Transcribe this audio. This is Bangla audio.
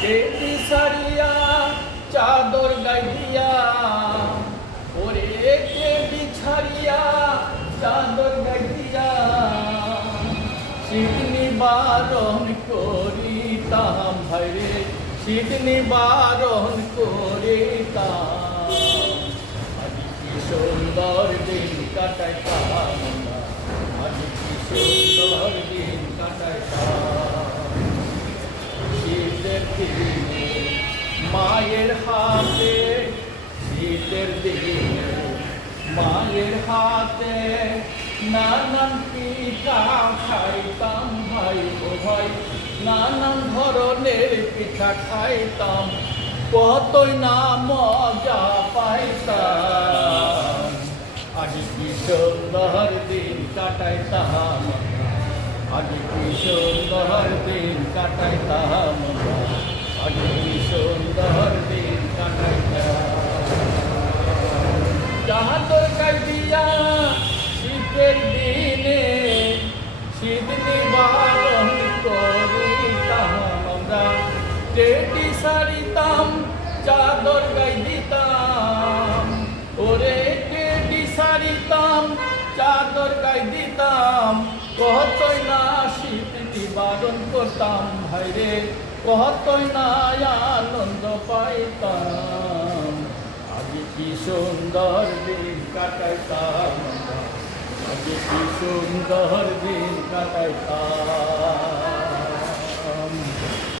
কেটি সারিয়া চাদর গাইয়া ওরে কেটি ছাড়িয়া চাদর গাইয়া শীত নিবারণ করিতাম ভাইরে শীত নিবারণ করিতাম আজ কি সুন্দর দিন কাটাইতাম আজ কি সুন্দর দিন কাটাইতাম শীতের দিনে মায়ের হাতে শীতের দিনে মায়ের হাতে নানান পিঠা খাইতাম ভাই ও ভাই নানান ধরনের পিঠা খাইতাম কতই না মজা পাইতাম আজ কি সুন্দর দিন কাটাইতাম আজ কি সুন্দর দিন কাটাইতাম আজ কি সুন্দর দিন কাটাইতাম চাদর গাইয়া শীতের দিনে শীত নিবারণ করিতাম আমরা কেটি সারিতাম চাদর গাই দিতাম ওরে কেটি সারিতাম চাদর গাই দিতাম কতই না শীত নিবারণ করতাম ভাইরে কতই না আনন্দ পাইতাম আজ কি সুন্দর দিন কাটাইতাম আজ কি সুন্দর দিন কাটাইতাম।